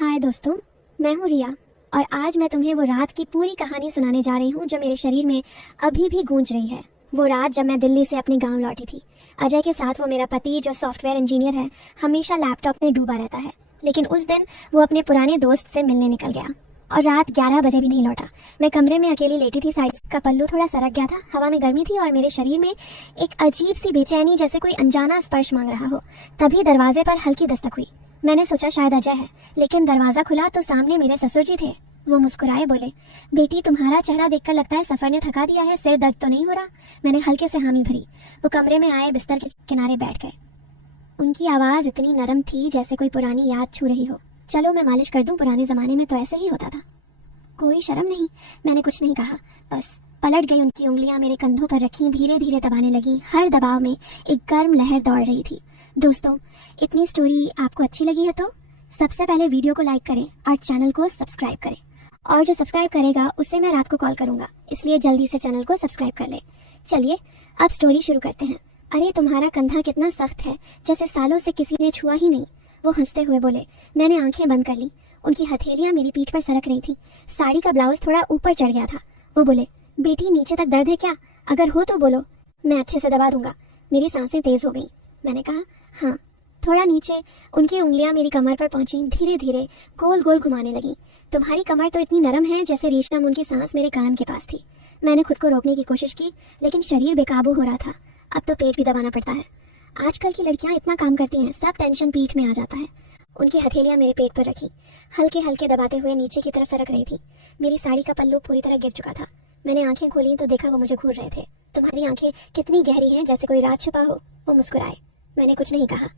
हाय दोस्तों, मैं हूँ रिया और आज मैं तुम्हें वो रात की पूरी कहानी सुनाने जा रही हूँ जो मेरे शरीर में अभी भी गूंज रही है। वो रात जब मैं दिल्ली से अपने गांव लौटी थी। अजय के साथ वो मेरा पति जो सॉफ्टवेयर इंजीनियर है हमेशा लैपटॉप में डूबा रहता है, लेकिन उस दिन वो अपने पुराने दोस्त से मिलने निकल गया और रात 11 बजे भी नहीं लौटा। मैं कमरे में अकेली लेटी थी, साइड का पल्लू थोड़ा सरक गया था, हवा में गर्मी थी और मेरे शरीर में एक अजीब सी बेचैनी जैसे कोई अनजाना स्पर्श मांग रहा हो। तभी दरवाजे पर हल्की दस्तक हुई। मैंने सोचा शायद अजय है, लेकिन दरवाजा खुला तो सामने मेरे ससुर जी थे। वो मुस्कुराए बोले, बेटी तुम्हारा चेहरा देखकर लगता है सफर ने थका दिया है, सिर दर्द तो नहीं हो रहा? मैंने हल्के से हामी भरी। वो कमरे में आए, बिस्तर के किनारे बैठ गए। उनकी आवाज इतनी नरम थी जैसे कोई पुरानी याद छू रही हो। चलो मैं मालिश कर दूं, पुराने जमाने में तो ऐसे ही होता था। कोई शर्म नहीं? मैंने कुछ नहीं कहा, बस पलट गई। उनकी उंगलियां मेरे कंधों पर रखी, धीरे धीरे दबाने लगी। हर दबाव में एक गर्म लहर दौड़ रही थी। दोस्तों, इतनी स्टोरी आपको अच्छी लगी है तो सबसे पहले वीडियो को लाइक करें और चैनल को सब्सक्राइब करें, और जो सब्सक्राइब करेगा उससे मैं रात को कॉल करूंगा, इसलिए जल्दी से चैनल को सब्सक्राइब कर ले। चलिए अब स्टोरी शुरू करते हैं। अरे तुम्हारा कंधा कितना सख्त है, जैसे सालों से किसी ने छुआ ही नहीं। वो हंसते हुए बोले। मैंने आंखें बंद कर ली। उनकी हथेलियां मेरी पीठ पर सरक रही थी। साड़ी का ब्लाउज थोड़ा ऊपर चढ़ गया था। वो बोले, बेटी नीचे तक दर्द है क्या? अगर हो तो बोलो, मैं अच्छे से दबा दूंगा। मेरी सांसें तेज हो गई। मैंने कहा, हाँ थोड़ा नीचे। उनकी उंगलियां मेरी कमर पर पहुंची, धीरे धीरे गोल गोल घुमाने लगी। तुम्हारी कमर तो इतनी नरम है जैसे रेशम। उनकी सांस मेरे कान के पास थी। मैंने खुद को रोकने की कोशिश की, लेकिन शरीर बेकाबू हो रहा था। अब तो पेट भी दबाना पड़ता है। आजकल की लड़कियां इतना काम करती हैं, सब टेंशन पीठ में आ जाता है। उनकी हथेलियां मेरे पेट पर रखी, हल्के हल्के दबाते हुए नीचे की तरफ सरक रही थी। मेरी साड़ी का पल्लू पूरी तरह गिर चुका था। मैंने आंखें खोली तो देखा वो मुझे घूर रहे थे। तुम्हारी आंखें कितनी गहरी हैं, जैसे कोई रात छुपा हो। वो मुस्कुराए। मैंने कुछ नहीं कहा।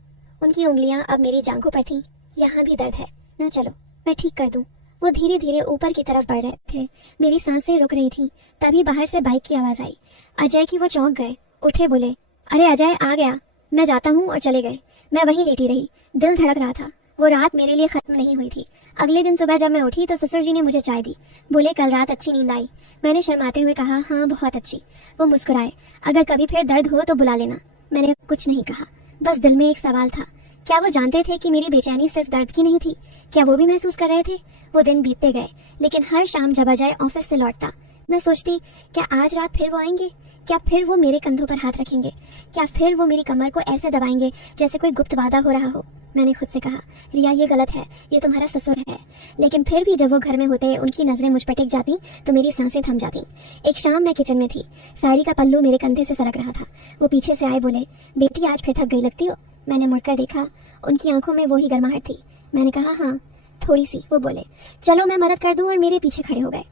उनकी उंगलियां अब मेरी जांघों पर थीं। यहाँ भी दर्द है ना? चलो मैं ठीक कर दूं। वो धीरे धीरे ऊपर की तरफ बढ़ रहे थे। मेरी सांसें रुक रही थीं। तभी बाहर से बाइक की आवाज आई। अजय की। वो चौंक गए, उठे, बोले, अरे अजय आ गया। मैं जाता हूँ, और चले गए। मैं वहीं लेटी रही। दिल धड़क रहा था। वो रात मेरे लिए खत्म नहीं हुई थी। अगले दिन सुबह जब मैं उठी तो ससुर जी ने मुझे चाय दी। बोले, कल रात अच्छी नींद आई? मैंने शर्माते हुए कहा, हाँ बहुत अच्छी। वो मुस्कुराए। अगर कभी फिर दर्द हो तो बुला लेना। मैंने कुछ नहीं कहा, बस दिल में एक सवाल था। क्या वो जानते थे कि मेरी बेचैनी सिर्फ दर्द की नहीं थी? क्या वो भी महसूस कर रहे थे? वो दिन बीतते गए, लेकिन हर शाम जब अजय ऑफिस से लौटता मैं सोचती, क्या आज रात फिर वो आएंगे? क्या फिर वो मेरे कंधों पर हाथ रखेंगे? क्या फिर वो मेरी कमर को ऐसे दबाएंगे जैसे कोई गुप्त वादा हो रहा हो? मैंने खुद से कहा, रिया ये गलत है, ये तुम्हारा ससुर है। लेकिन फिर भी जब वो घर में होते, उनकी नजरें मुझ पर टिक जाती तो मेरी सांसें थम जाती। एक शाम मैं किचन में थी। साड़ी का पल्लू मेरे कंधे से सरक रहा था। वो पीछे से आए, बोले, बेटी आज फिर थक गई लगती हो। मैंने मुड़कर देखा। उनकी आंखों में वही गर्माहट थी। मैंने कहा, हाँ थोड़ी सी। वो बोले, चलो मैं मदद कर दूं, और मेरे पीछे खड़े हो गए।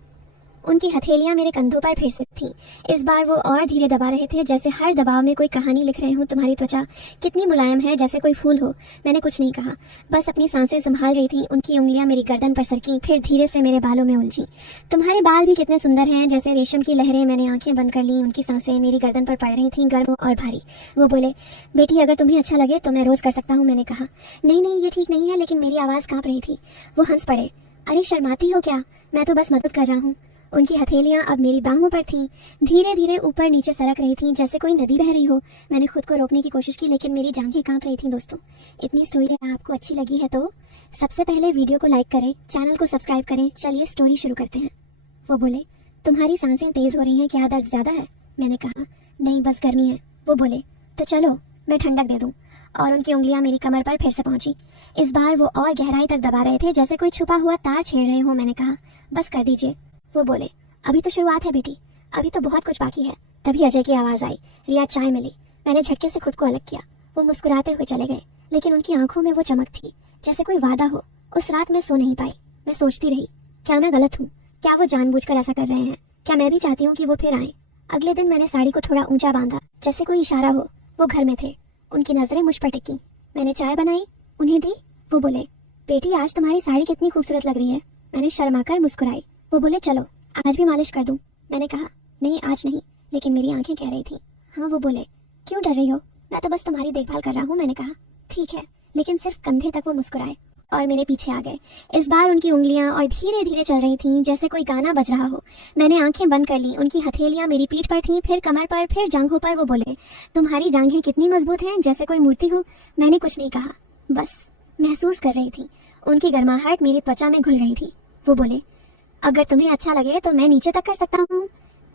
उनकी हथेलियां मेरे कंधों पर फिर से थीं। इस बार वो और धीरे दबा रहे थे, जैसे हर दबाव में कोई कहानी लिख रहे हो। तुम्हारी त्वचा कितनी मुलायम है, जैसे कोई फूल हो। मैंने कुछ नहीं कहा, बस अपनी सांसें संभाल रही थी। उनकी उंगलियां मेरी गर्दन पर सरकी, फिर धीरे से मेरे बालों में उलझी। तुम्हारे बाल भी कितने सुंदर हैं, जैसे रेशम की लहरें। मैंने आंखें बंद कर ली। उनकी सांसें मेरी गर्दन पर पड़ रही थी, गर्म और भारी। वो बोले, बेटी अगर तुम्हें अच्छा लगे तो मैं रोज कर सकता हूँ। मैंने कहा, नहीं नहीं ये ठीक नहीं है, लेकिन मेरी आवाज कांप रही थी। वो हंस पड़े। अरे शर्माती हो क्या? मैं तो बस मदद कर रहा हूँ। उनकी हथेलियां अब मेरी बाहों पर थीं, धीरे धीरे ऊपर नीचे सरक रही थीं जैसे कोई नदी बह रही हो। मैंने खुद को रोकने की कोशिश की, लेकिन मेरी जांघें कांप रही थीं। दोस्तों, इतनी स्टोरी आपको अच्छी लगी है तो सबसे पहले वीडियो को लाइक करें, चैनल को सब्सक्राइब करें। चलिए स्टोरी शुरू करते हैं। वो बोले, तुम्हारी सांसें तेज हो रही हैं, क्या दर्द ज्यादा है? मैंने कहा, नहीं बस गर्मी है। वो बोले, तो चलो मैं ठंडक दे दूं। और उनकी उंगलियां मेरी कमर पर फिर से पहुंची। इस बार वो और गहराई तक दबा रहे थे, जैसे कोई छुपा हुआ तार छेड़ रहे हो। मैंने कहा, बस कर दीजिए। वो बोले, अभी तो शुरुआत है बेटी, अभी तो बहुत कुछ बाकी है। तभी अजय की आवाज आई, रिया चाय मिली। मैंने झटके से खुद को अलग किया। वो मुस्कुराते हुए चले गए, लेकिन उनकी आंखों में वो चमक थी जैसे कोई वादा हो। उस रात मैं सो नहीं पाई। मैं सोचती रही, क्या मैं गलत हूँ? क्या वो जानबूझकर ऐसा कर रहे हैं? क्या मैं भी चाहती हूँ कि वो फिर आए? अगले दिन मैंने साड़ी को थोड़ा ऊंचा बांधा, जैसे कोई इशारा हो। वो घर में थे। उनकी नजरें मुझ पर टिकी। मैंने चाय बनाई, उन्हें दी। वो बोले, बेटी आज तुम्हारी साड़ी कितनी खूबसूरत लग रही है। मैंने शर्माकर मुस्कुराई। वो बोले, चलो आज भी मालिश कर दूं? मैंने कहा, नहीं आज नहीं, लेकिन मेरी आंखें कह रही थी हाँ। वो बोले, क्यों डर रही हो? मैं तो बस तुम्हारी देखभाल कर रहा हूँ। मैंने कहा, ठीक है, लेकिन सिर्फ कंधे तक। वो मुस्कुराए और मेरे पीछे आ गए। इस बार उनकी उंगलियां और धीरे धीरे चल रही थीं, जैसे कोई गाना बज रहा हो। मैंने आंखें बंद कर ली। उनकी हथेलियां मेरी पीठ पर थीं, फिर कमर पर, फिर जांघों पर। वो बोले, तुम्हारी जांघें कितनी मजबूत हैं, जैसे कोई मूर्ति हो। मैंने कुछ नहीं कहा, बस महसूस कर रही थी। उनकी गर्माहट मेरी त्वचा में घुल रही थी। वो बोले, अगर तुम्हें अच्छा लगे तो मैं नीचे तक कर सकता हूँ।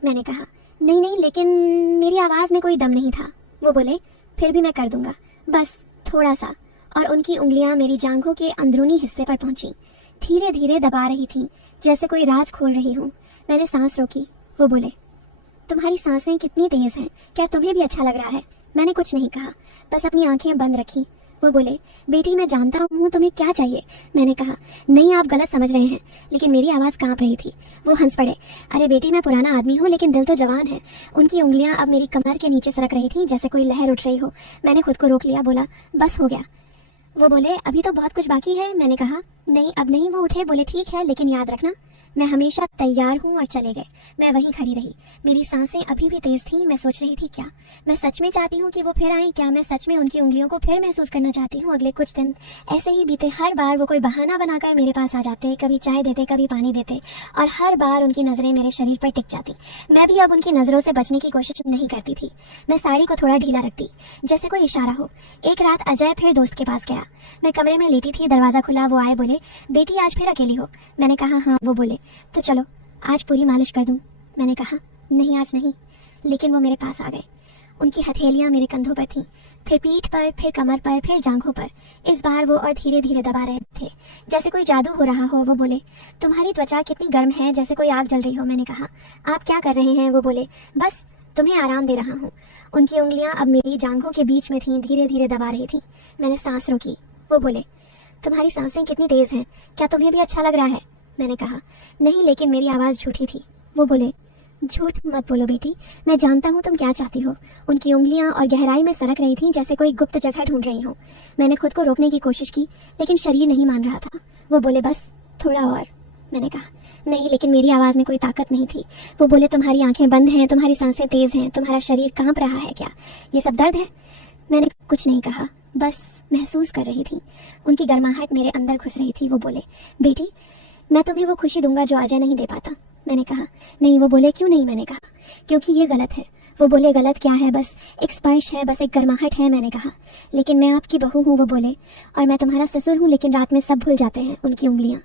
मैंने कहा, नहीं नहीं, लेकिन मेरी आवाज़ में कोई दम नहीं था। वो बोले, फिर भी मैं कर दूंगा, बस थोड़ा सा। और उनकी उंगलियां मेरी जांघों के अंदरूनी हिस्से पर पहुंची, धीरे धीरे दबा रही थी, जैसे कोई राज खोल रही हूँ। मैंने सांस रोकी। वो बोले, तुम्हारी सांसें कितनी तेज हैं, क्या तुम्हें भी अच्छा लग रहा है? मैंने कुछ नहीं कहा, बस अपनी आंखें बंद रखी। वो बोले, बेटी मैं जानता हूँ तुम्हें क्या चाहिए। मैंने कहा, नहीं आप गलत समझ रहे हैं, लेकिन मेरी आवाज़ कांप रही थी। वो हंस पड़े, अरे बेटी मैं पुराना आदमी हूँ लेकिन दिल तो जवान है। उनकी उंगलियां अब मेरी कमर के नीचे सरक रही थी, जैसे कोई लहर उठ रही हो। मैंने खुद को रोक लिया, बोला, बस हो गया। वो बोले, अभी तो बहुत कुछ बाकी है। मैंने कहा, नहीं अब नहीं। वो उठे, बोले, ठीक है, लेकिन याद रखना मैं हमेशा तैयार हूँ। और चले गए। मैं वहीं खड़ी रही, मेरी सांसें अभी भी तेज थी। मैं सोच रही थी, क्या मैं सच में चाहती हूँ कि वो फिर आए? क्या मैं सच में उनकी उंगलियों को फिर महसूस करना चाहती हूँ? अगले कुछ दिन ऐसे ही बीते। हर बार वो कोई बहाना बनाकर मेरे पास आ जाते, कभी चाय देते, कभी पानी देते, और हर बार उनकी नज़रें मेरे शरीर पर टिक जाती। मैं भी अब उनकी नज़रों से बचने की कोशिश नहीं करती थी। मैं साड़ी को थोड़ा ढीला रखती, जैसे कोई इशारा हो। एक रात अजय फिर दोस्त के पास गया। मैं कमरे में लेटी थी, दरवाज़ा खुला। वो आए, बोले, बेटी आज फिर अकेली हो? मैंने कहा, हाँ। वो बोले, तो चलो आज पूरी मालिश कर दूं। मैंने कहा, नहीं आज नहीं। लेकिन वो मेरे पास आ गए। उनकी हथेलियां मेरे कंधों पर थीं, फिर पीठ पर, फिर कमर पर, फिर जांघों पर। इस बार वो और धीरे धीरे दबा रहे थे, जैसे कोई जादू हो रहा हो। वो बोले, तुम्हारी त्वचा कितनी गर्म है, जैसे कोई आग जल रही हो। मैंने कहा, आप क्या कर रहे हैं? वो बोले, बस तुम्हें आराम दे रहा हूँ। उनकी उंगलियां अब मेरी जांघों के बीच में थीं, धीरे धीरे दबा रही थी। मैंने सांस रोकी। वो बोले, तुम्हारी सांसें कितनी तेज हैं, क्या तुम्हें भी अच्छा लग रहा है? मैंने कहा, नहीं, लेकिन मेरी आवाज़ झूठी थी। वो बोले, झूठ मत बोलो बेटी, मैं जानता हूँ तुम क्या चाहती हो। उनकी उंगलियां और गहराई में सरक रही थीं, जैसे कोई गुप्त जगह ढूंढ रही हो। मैंने खुद को रोकने की कोशिश की, लेकिन शरीर नहीं मान रहा था। वो बोले, बस थोड़ा और। मैंने कहा, नहीं, लेकिन मेरी आवाज़ में कोई ताकत नहीं थी। वो बोले, तुम्हारी आंखें बंद हैं, तुम्हारी सांसें तेज हैं, तुम्हारा शरीर कांप रहा है, क्या ये सब दर्द है? मैंने कुछ नहीं कहा, बस महसूस कर रही थी। उनकी गर्माहट मेरे अंदर घुस रही थी। वो बोले, बेटी मैं तुम्हें वो खुशी दूंगा जो अजय नहीं दे पाता। मैंने कहा, नहीं। वो बोले, क्यों नहीं? मैंने कहा, क्योंकि ये गलत है। वो बोले, गलत क्या है? बस एक स्पर्श है, बस एक गर्माहट है। मैंने कहा, लेकिन मैं आपकी बहू हूँ। वो बोले, और मैं तुम्हारा ससुर हूँ, लेकिन रात में सब भूल जाते हैं। उनकी उंगलियाँ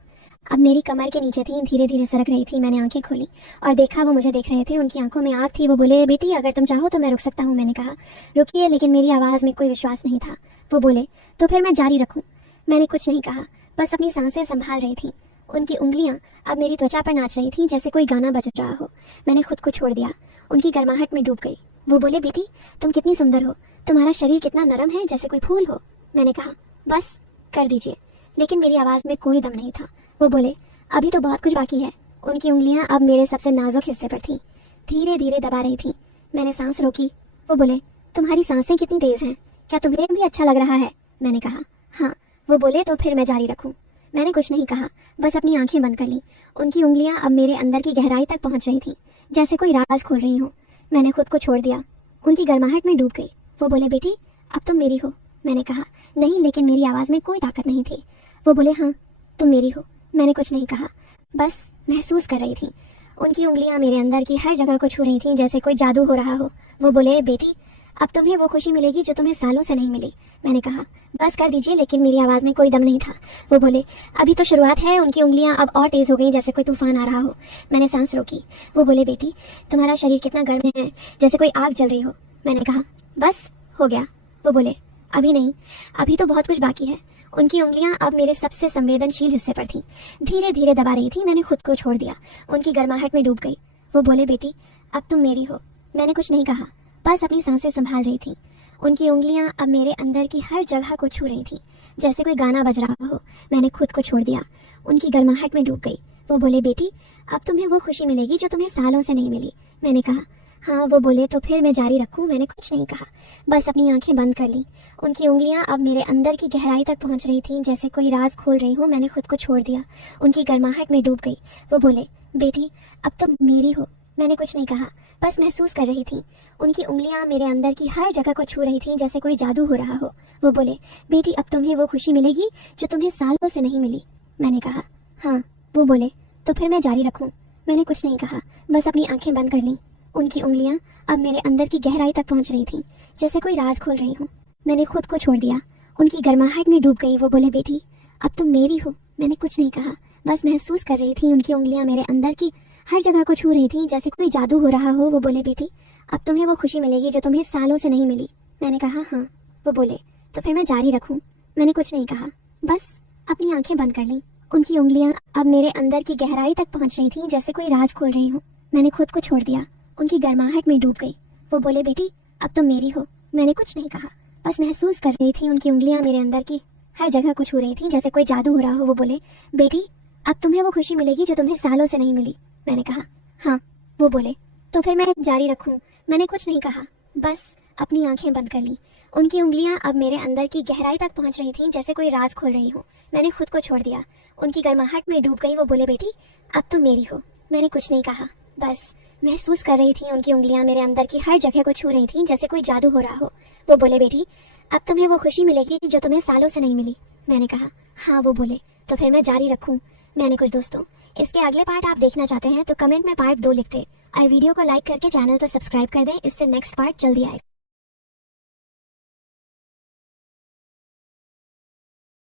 अब मेरी कमर के नीचे थी, धीरे धीरे सरक रही थी। मैंने आंखें खोली और देखा वो मुझे देख रहे थे। उनकी आंखों में आग थी। वो बोले, बेटी अगर तुम चाहो तो मैं रुक सकता हूँ। मैंने कहा, रुकिए, लेकिन मेरी आवाज़ में कोई विश्वास नहीं था। वो बोले, तो फिर मैं जारी रखूँ? मैंने कुछ नहीं कहा, बस अपनी सांसें संभाल रही थी। उनकी उंगलियां अब मेरी त्वचा पर नाच रही थीं, जैसे कोई गाना बज रहा हो। मैंने खुद को छोड़ दिया, उनकी गर्माहट में डूब गई। वो बोले, बेटी तुम कितनी सुंदर हो, तुम्हारा शरीर कितना नरम है, जैसे कोई फूल हो। मैंने कहा, बस कर दीजिए, लेकिन मेरी आवाज़ में कोई दम नहीं था। वो बोले, अभी तो बहुत कुछ बाकी है। उनकी उंगलियां अब मेरे सबसे नाजुक हिस्से पर थीं, धीरे धीरे दबा रही थीं। मैंने सांस रोकी। वो बोले, तुम्हारी सांसें कितनी तेज़ हैं, क्या तुम्हें भी अच्छा लग रहा है? मैंने कहा, हाँ। वो बोले, तो फिर मैं जारी रखूँ? मैंने कुछ नहीं कहा, बस अपनी आंखें बंद कर ली। उनकी उंगलियां अब मेरे अंदर की गहराई तक पहुंच रही थीं, जैसे कोई राज खोल रही हो। मैंने खुद को छोड़ दिया, उनकी गर्माहट में डूब गई। वो बोले, बेटी अब तुम मेरी हो। मैंने कहा, नहीं, लेकिन मेरी आवाज़ में कोई ताकत नहीं थी। वो बोले, हाँ तुम मेरी हो। मैंने कुछ नहीं कहा, बस महसूस कर रही थी। उनकी उंगलियां मेरे अंदर की हर जगह को छू रही थीं, जैसे कोई जादू हो रहा हो। वो बोले, बेटी अब तुम्हें वो खुशी मिलेगी जो तुम्हें सालों से नहीं मिली। मैंने कहा, बस कर दीजिए, लेकिन मेरी आवाज़ में कोई दम नहीं था। वो बोले, अभी तो शुरुआत है। उनकी उंगलियां अब और तेज़ हो गई, जैसे कोई तूफान आ रहा हो। मैंने सांस रोकी। वो बोले, बेटी तुम्हारा शरीर कितना गर्म है, जैसे कोई आग जल रही हो। मैंने कहा, बस हो गया। वो बोले, अभी नहीं, अभी तो बहुत कुछ बाकी है। उनकी उंगलियां अब मेरे सबसे संवेदनशील हिस्से पर थीं, धीरे धीरे दबा रही थी। मैंने खुद को छोड़ दिया, उनकी गर्माहट में डूब गई। वो बोले, बेटी अब तुम मेरी हो। मैंने कुछ नहीं कहा, बस अपनी सांसें संभाल रही थी। उनकी उंगलियां अब मेरे अंदर की हर जगह को छू रही थीं, जैसे कोई गाना बज रहा हो। मैंने खुद को छोड़ दिया, उनकी गर्माहट में डूब गई। वो बोले, बेटी अब तुम्हें वो खुशी मिलेगी जो तुम्हें सालों से नहीं मिली। मैंने कहा, हाँ। वो बोले, तो फिर मैं जारी रखूँ? मैंने कुछ नहीं कहा, बस अपनी आंखें बंद कर ली। उनकी उंगलियां अब मेरे अंदर की गहराई तक पहुंच रही थीं, जैसे कोई राज खोल रही हो। मैंने खुद को छोड़ दिया, उनकी गर्माहट में डूब गई। वो बोले, बेटी अब तुम मेरी हो। मैंने कुछ नहीं कहा, बस महसूस कर रही थी। उनकी उंगलियां मेरे अंदर की हर जगह को छू रही थीं, जैसे कोई जादू हो रहा हो। वो बोले, बेटी अब तुम्हें वो खुशी मिलेगी जो तुम्हें सालों से नहीं मिली। मैंने कहा, हाँ। वो बोले, तो फिर मैं जारी रखूं? मैंने कुछ नहीं कहा, बस अपनी आंखें बंद कर लीं। उनकी उंगलियां अब मेरे अंदर की गहराई तक पहुंच रही थीं, जैसे कोई राज खोल रही हो। मैंने खुद को छोड़ दिया, उनकी गर्माहट में डूब गई। वो बोले, बेटी अब तुम मेरी हो। मैंने कुछ नहीं कहा, बस महसूस कर रही थी उनकी उंगलियां मेरे अंदर की हर जगह को छू रही थी जैसे कोई जादू हो रहा हो। वो बोले, बेटी अब तुम्हें वो खुशी मिलेगी जो तुम्हें सालों से नहीं मिली। मैंने कहा हाँ। वो बोले, तो फिर मैं जारी रखूं? मैंने कुछ नहीं कहा, बस अपनी आंखें बंद कर ली। उनकी उंगलियां अब मेरे अंदर की गहराई तक पहुंच रही थी जैसे कोई राज खोल रही हूँ। मैंने खुद को छोड़ दिया, उनकी गर्माहट में डूब गई। वो बोले, बेटी अब तुम मेरी हो। मैंने कुछ नहीं कहा, बस महसूस कर रही थी उनकी उंगलियां मेरे अंदर की हर जगह को छू रही थी जैसे कोई जादू हो रहा हो। वो बोले, बेटी अब तुम्हें वो खुशी मिलेगी जो तुम्हें सालों से नहीं मिली। मैंने कहा हाँ। वो बोले, तो फिर मैं जारी रखूं? मैंने कुछ नहीं कहा, बस अपनी आंखें बंद कर ली। उनकी उंगलियां अब मेरे अंदर की गहराई तक पहुंच रही थीं जैसे कोई राज खोल रही हूँ। मैंने खुद को छोड़ दिया, उनकी गर्माहट में डूब गई। वो बोले, बेटी अब तुम मेरी हो। मैंने कुछ नहीं कहा, बस महसूस कर रही थी उनकी उंगलियां मेरे अंदर की हर जगह को छू रही थीं जैसे कोई जादू हो रहा हो। वो बोले, बेटी अब तुम्हें वो खुशी मिलेगी जो तुम्हें सालों से नहीं मिली। मैंने कहा हाँ। वो बोले, तो फिर मैं जारी रखूं? मैंने कुछ दोस्तों, इसके अगले पार्ट आप देखना चाहते हैं तो कमेंट में पार्ट 2 लिखते और वीडियो को लाइक करके चैनल पर सब्सक्राइब कर दें, इससे नेक्स्ट पार्ट जल्दी आएगा।